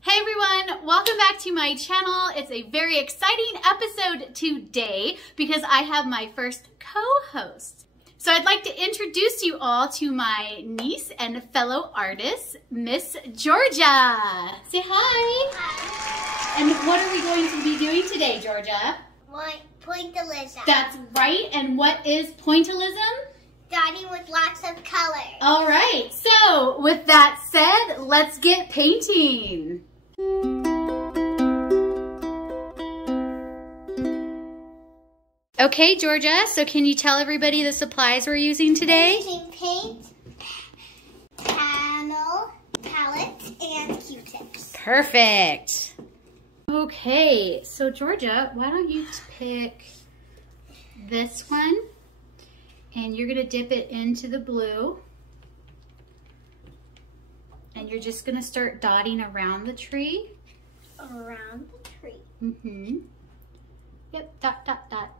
Hey everyone, welcome back to my channel. It's a very exciting episode today because I have my first co-host. So I'd like to introduce you all to my niece and fellow artist, Miss Georgia. Say hi. Hi. And what are we going to be doing today, Georgia? Pointillism. That's right. And what is pointillism? Dotting with lots of colors. All right. So with that said, let's get painting. Okay, Georgia, so can you tell everybody the supplies we're using today? We're using paint, panel, palettes, and Q-tips. Perfect. Okay, so Georgia, why don't you pick this one, and you're gonna dip it into the blue, and you're just gonna start dotting around the tree. Around the tree. Mm-hmm. Yep, dot, dot, dot.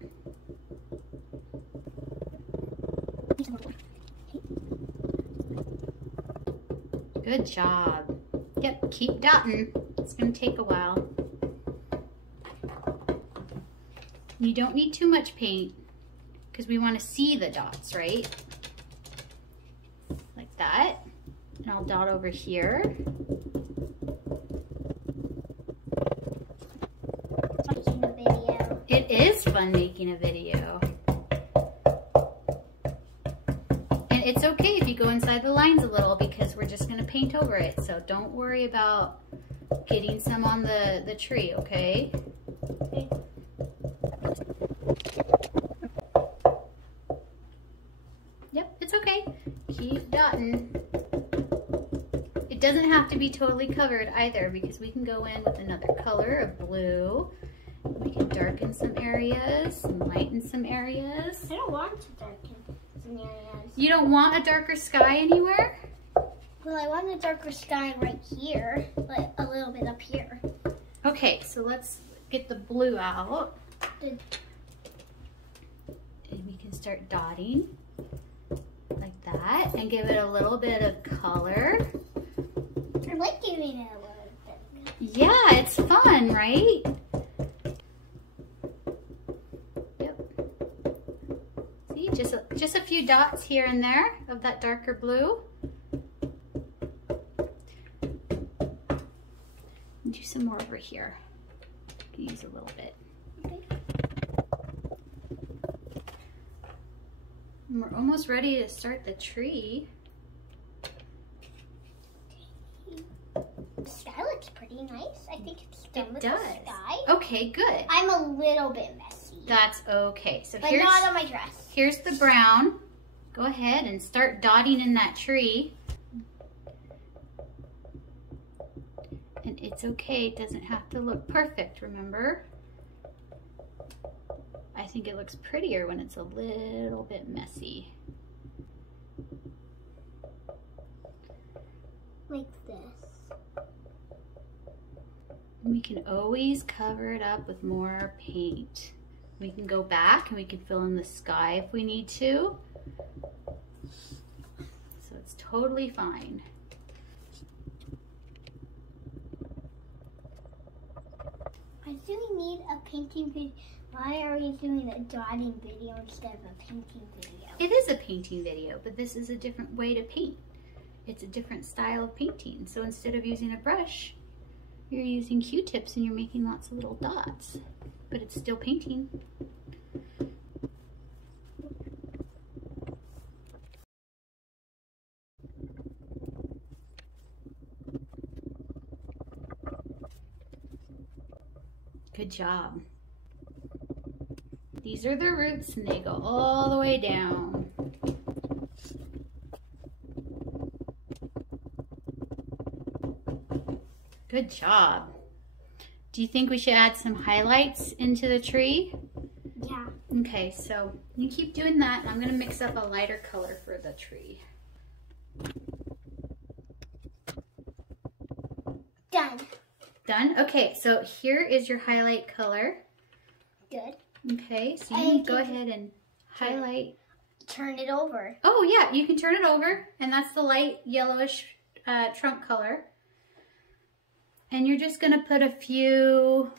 Good job. Yep, keep dotting. It's gonna take a while. You don't need too much paint because we want to see the dots, right? Like that. And I'll dot over here. It is fun making a video. And it's okay if you go inside the lines a little because we're just going to paint over it. So don't worry about getting some on the tree, okay? Okay. Yep, it's okay. Keep dotting. It doesn't have to be totally covered either because we can go in with another color of blue. We can darken some areas and lighten some areas. I don't want to darken some areas. You don't want a darker sky anywhere? Well, I want a darker sky right here, but a little bit up here. Okay, so let's get the blue out. Good. And we can start dotting like that and give it a little bit of color. I like giving it a little bit. Yeah, it's fun, right? Just a few dots here and there of that darker blue. Do some more over here. I can use a little bit. Okay. And we're almost ready to start the tree. The sky looks pretty nice. I think it's done with the sky. Okay, good. I'm a little bit messy. That's okay. So but not on my dress. Here's the brown. Go ahead and start dotting in that tree. And it's okay, it doesn't have to look perfect, remember? I think it looks prettier when it's a little bit messy. Like this. We can always cover it up with more paint. We can go back and we can fill in the sky if we need to. So it's totally fine. I do need a painting video. Why are we doing a dotting video instead of a painting video? It is a painting video, but this is a different way to paint. It's a different style of painting. So instead of using a brush, you're using Q-tips and you're making lots of little dots, but it's still painting. Good job. These are the roots and they go all the way down. Good job. Do you think we should add some highlights into the tree? Yeah. Okay, so you keep doing that. I'm going to mix up a lighter color for the tree. Done. Done? Okay, so here is your highlight color. Good. Okay, so you can go ahead and highlight. Turn it over. Oh yeah, you can turn it over, and that's the light yellowish trunk color. And you're just gonna put a few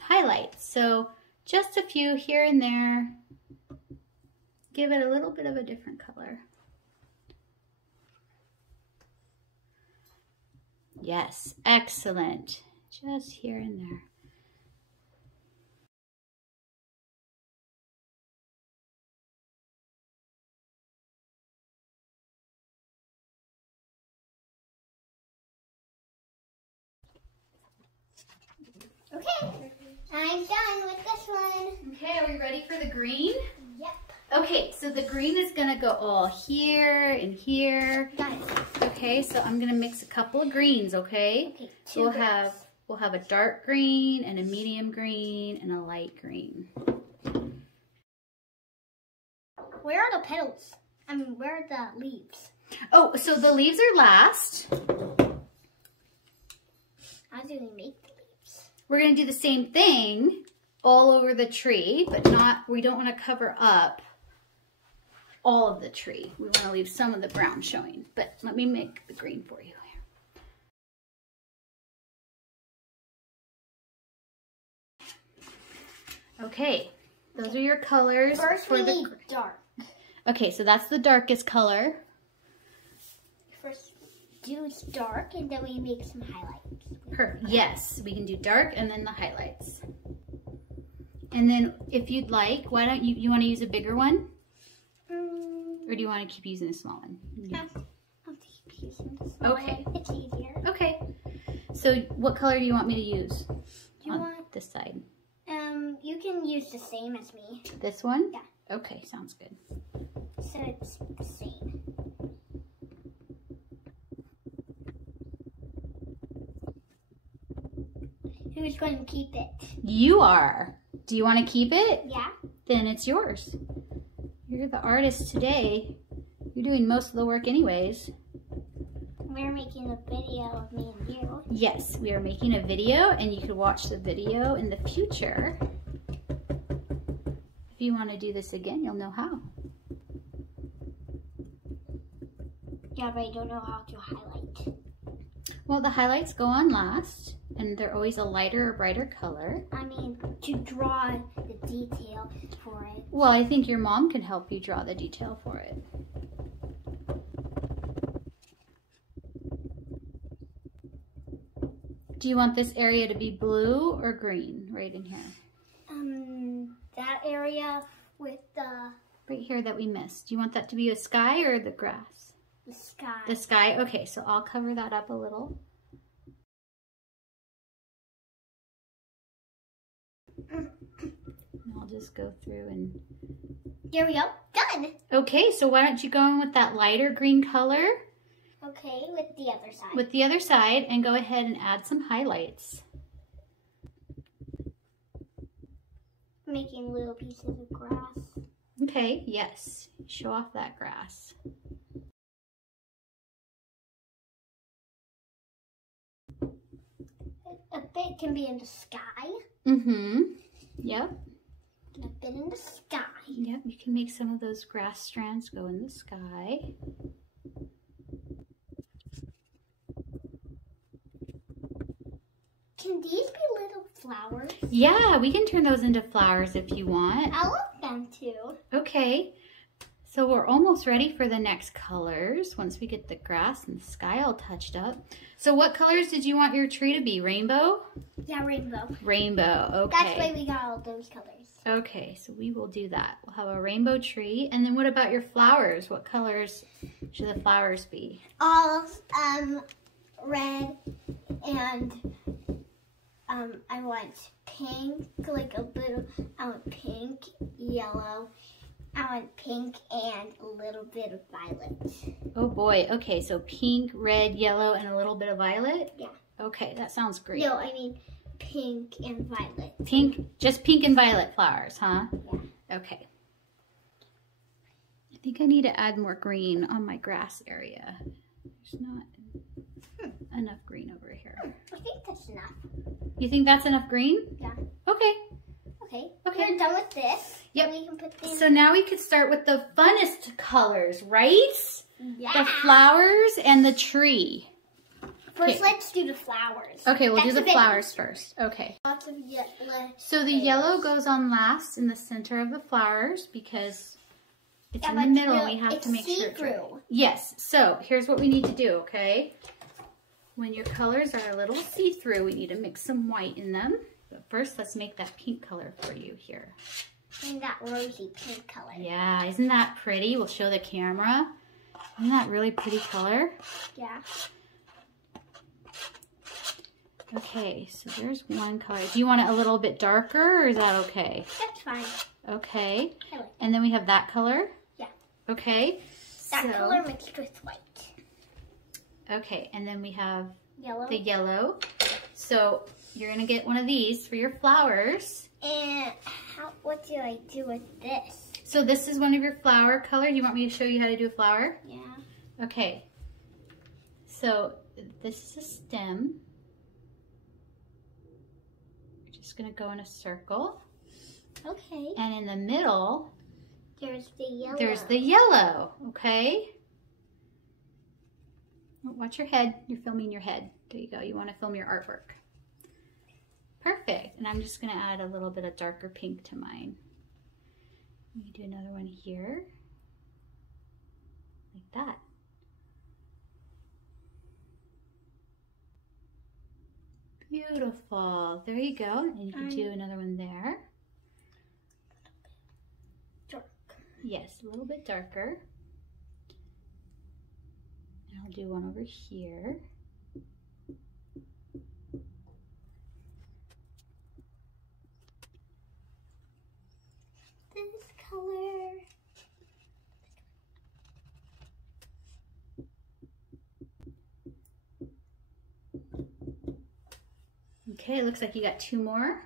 highlights. So just a few here and there. Give it a little bit of a different color. Yes, excellent. Just here and there. Okay, I'm done with this one. Okay, are we ready for the green? Yep. Okay, so the green is gonna go all here and here. Got it. Okay, so I'm gonna mix a couple of greens, okay? Okay, We'll have a dark green and a medium green and a light green. Where are the petals? I mean, where are the leaves? Oh, so the leaves are last. How do we make the leaves? We're gonna do the same thing all over the tree, but we don't wanna cover up all of the tree. We wanna leave some of the brown showing, but let me make the green for you. Okay, those are your colors. First we need dark. Okay, so that's the darkest color. First do dark and then we make some highlights. Yes, we can do dark and then the highlights. And then if you'd like, why don't you want to use a bigger one? Or do you want to keep using a small one? I'll keep using the small one. It's easier. Okay. So what color do you want me to use? Do you want this side? You can use the same as me. This one? Yeah. Okay, sounds good. So it's the same. Who's going to keep it? You are. Do you want to keep it? Yeah. Then it's yours. You're the artist today. You're doing most of the work anyways. We're making a video of me and you. Yes, we are making a video and you can watch the video in the future. If you want to do this again, you'll know how. Yeah, but I don't know how to highlight. Well, the highlights go on last, and they're always a lighter or brighter color. I mean, to draw the detail for it. Well, I think your mom can help you draw the detail for it. Do you want this area to be blue or green right in here? That area with the... Right here that we missed. Do you want that to be a sky or the grass? The sky. The sky? Okay, so I'll cover that up a little. And I'll just go through and... There we go. Done! Okay, so why don't you go in with that lighter green color? Okay, with the other side. With the other side, and go ahead and add some highlights. Making little pieces of grass. Okay, yes. Show off that grass. A bit can be in the sky. Mm-hmm. Yep. A bit in the sky. Yep, you can make some of those grass strands go in the sky. Can these be little flowers? Yeah, we can turn those into flowers if you want. I love them too. Okay, so we're almost ready for the next colors once we get the grass and the sky all touched up. So what colors did you want your tree to be? Rainbow? Yeah, rainbow. Rainbow, okay. That's why we got all those colors. Okay, so we will do that. We'll have a rainbow tree. And then what about your flowers? What colors should the flowers be? All red and I want pink, like a little, I want pink, yellow, I want pink and a little bit of violet. Oh boy, okay, so pink, red, yellow, and a little bit of violet? Yeah. Okay, that sounds great. No, I mean pink and violet. Pink, just pink and violet flowers, huh? Yeah. Okay. I think I need to add more green on my grass area. There's not enough green over here. I think that's enough. You think that's enough green? Yeah. Okay. Okay. Okay. We're done with this. Yep. We can put these. So now we could start with the funnest colors, right? Yeah. The flowers and the tree. First, let's do the flowers. Okay, we'll do the flowers first. Okay. Lots of yellow. So the yellow goes on last in the center of the flowers because it's in the middle and we have to make sure it's right. Yes, so here's what we need to do, okay? When your colors are a little see-through, we need to mix some white in them. But first, let's make that pink color for you here. And that rosy pink color. Yeah, isn't that pretty? We'll show the camera. Isn't that really pretty color? Yeah. Okay, so there's one color. Do you want it a little bit darker or is that okay? That's fine. Okay. I like and then we have that color? Yeah. Okay. That color mixed with white. Okay, and then we have Yellow. The yellow. So you're going to get one of these for your flowers. And what do I do with this? So this is one of your flower colors. You want me to show you how to do a flower? Yeah. Okay. So this is a stem. We're just going to go in a circle. Okay. And in the middle, there's the yellow. There's the yellow, okay? Watch your head. You're filming your head. There you go. You want to film your artwork. Perfect. And I'm just going to add a little bit of darker pink to mine. Let me do another one here. Like that. Beautiful. There you go. And you can do another one there. Dark. Yes, a little bit darker. And I'll do one over here. This color. Okay, looks like you got two more.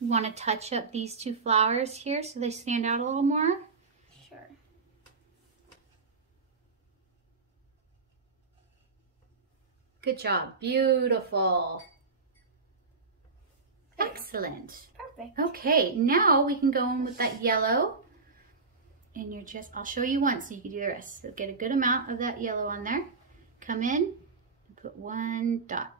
You want to touch up these two flowers here so they stand out a little more? Sure. Good job. Beautiful. Excellent. Perfect. Okay, now we can go in with that yellow. And I'll show you one so you can do the rest. So get a good amount of that yellow on there. Come in and put one dot.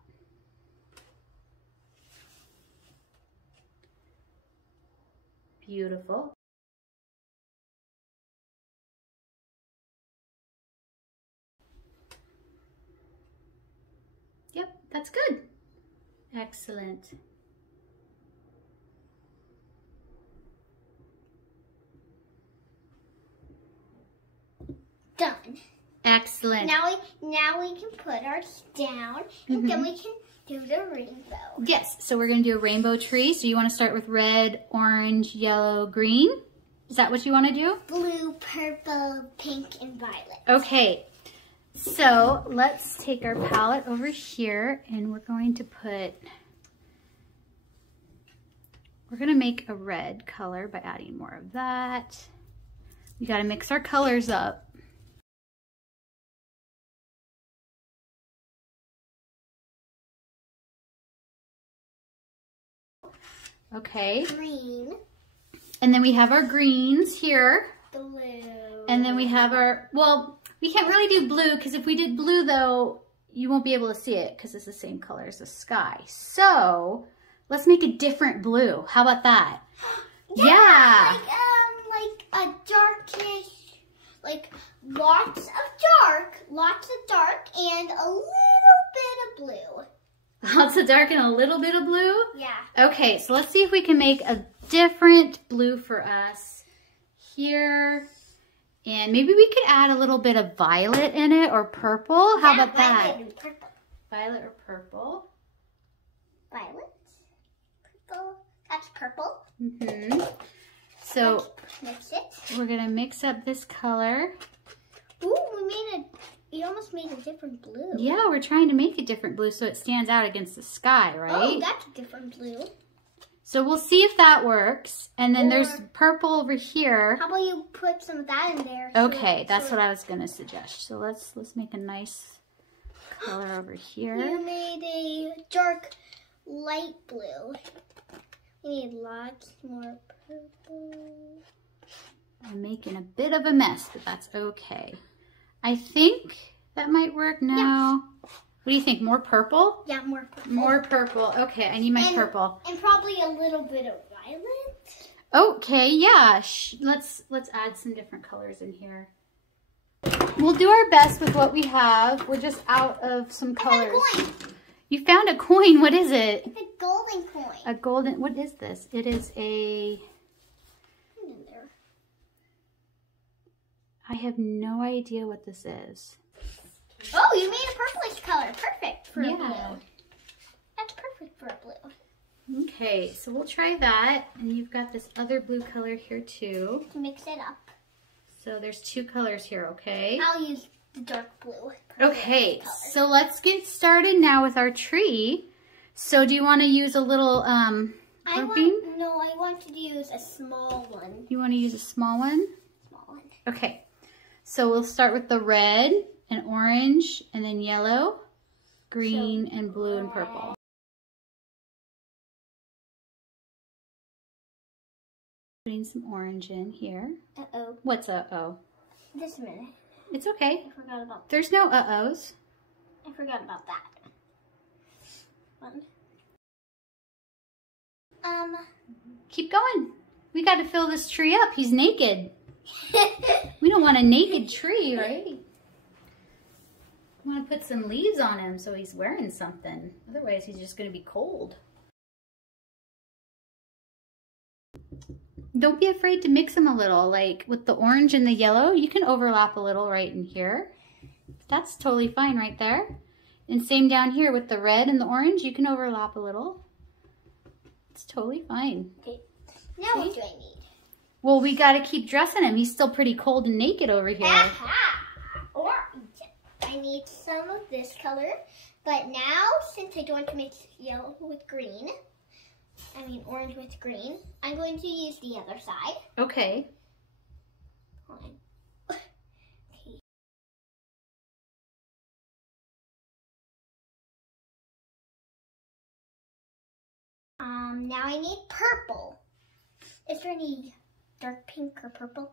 Beautiful. Yep, that's good. Excellent. Done. Excellent. Now we can put ours down, and then we can do the rainbow. Yes, so we're going to do a rainbow tree. So you want to start with red, orange, yellow, green? Is that what you want to do? Blue, purple, pink, and violet. Okay, so let's take our palette over here and we're going to make a red color by adding more of that. We got to mix our colors up. Okay. Green. And then we have our greens here. Blue. And then we have our, well, we can't really do blue because if we did blue though, you won't be able to see it because it's the same color as the sky. So let's make a different blue. How about that? Yeah. Like a darkish, like lots of dark, and a little bit of blue. Lots of dark and a little bit of blue? Yeah. Okay, so let's see if we can make a different blue for us here. And maybe we could add a little bit of violet in it or purple. How about that? Violet and purple. Violet or purple? Violet. Purple. That's purple. Mm-hmm. So let's mix it. We're gonna mix up this color. Ooh, we almost made a different blue. Yeah, we're trying to make a different blue so it stands out against the sky, right? Oh, that's a different blue. So we'll see if that works. And then there's purple over here. How about you put some of that in there? Okay, that's what I was gonna suggest. So let's make a nice color over here. You made a dark light blue. We need lots more purple. I'm making a bit of a mess, but that's okay. I think that might work. No. Yes. What do you think? More purple? Yeah, more purple. More purple. Okay, I need my purple. And probably a little bit of violet. Okay, yeah. Let's add some different colors in here. We'll do our best with what we have. We're just out of some colors. I found a coin. You found a coin. What is it? It's a golden coin. A golden. What is this? It is a. I have no idea what this is. Oh, you made a purplish color. Perfect for a blue. That's perfect for a blue. Okay, so we'll try that. And you've got this other blue color here too. Mix it up. So there's two colors here, okay? I'll use the dark blue. Okay, so let's get started now with our tree. So do you want to use a little grouping? I want to use a small one. You want to use a small one? Small one. Okay, so we'll start with the red and orange and then yellow, green, and blue and purple. Putting some orange in here. Uh-oh. What's uh-oh? Just a minute. It's okay. I forgot about that. There's no uh-ohs. I forgot about that. One. Keep going. We got to fill this tree up. He's naked. We don't want a naked tree, right? We want to put some leaves on him so he's wearing something. Otherwise, he's just going to be cold. Don't be afraid to mix them a little. Like with the orange and the yellow, you can overlap a little right in here. That's totally fine right there. And same down here with the red and the orange, you can overlap a little. It's totally fine. Okay. Now what do I need? Well, we got to keep dressing him. He's still pretty cold and naked over here. Aha! Or I need some of this color. But now, since I don't want to mix yellow with green, orange with green, I'm going to use the other side. Okay. Hold on. Okay. Now I need purple. Is there any dark pink or purple?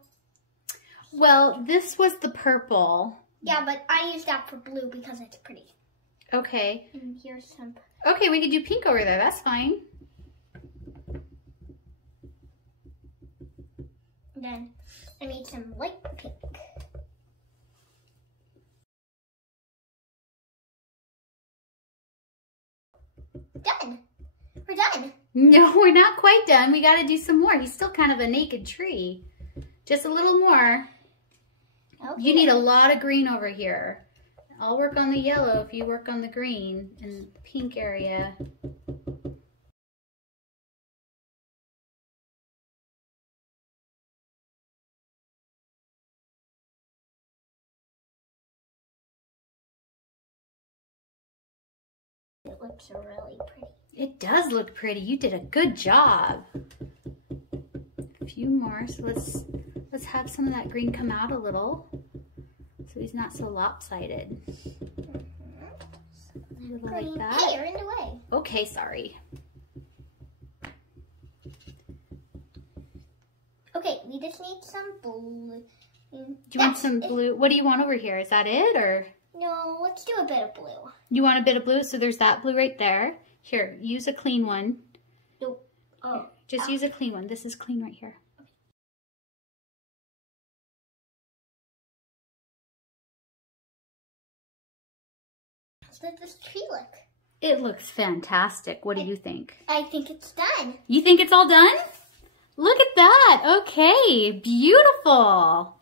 Well, this was the purple. Yeah, but I used that for blue because it's pretty. Okay. And here's some. Okay, we could do pink over there. That's fine. Then I need some light pink. Done. We're done. No, we're not quite done. We got to do some more. He's still kind of a naked tree. Just a little more. Okay. You need a lot of green over here. I'll work on the yellow if you work on the green and the pink area. It looks really pretty. It does look pretty. You did a good job. A few more. So let's have some of that green come out a little so he's not so lopsided. A little green. like that. Hey, you're in the way. Okay, sorry. Okay, we just need some blue. Do you want some blue? What do you want over here? Is that it or? No, let's do a bit of blue. You want a bit of blue? So there's that blue right there. Here, use a clean one. Nope. Oh. Just use a clean one. This is clean right here. How does this tree look? It looks fantastic. What do you think? I think it's done. You think it's all done? Look at that. Okay, beautiful.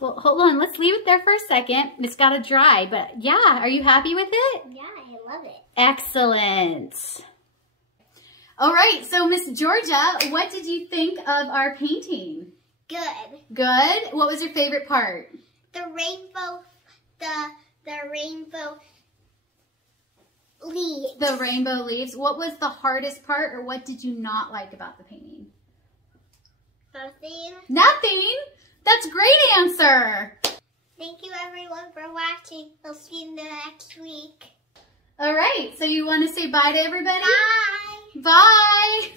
Well, hold on. Let's leave it there for a second. It's got to dry, but yeah, are you happy with it? Yeah, I love it. Excellent. All right, so Miss Georgia, what did you think of our painting? Good. Good? What was your favorite part? The rainbow, the rainbow leaves. The rainbow leaves. What was the hardest part, or what did you not like about the painting? Nothing. Nothing? That's a great answer. Thank you everyone for watching. We'll see you next week. All right, so you want to say bye to everybody? Bye. Bye.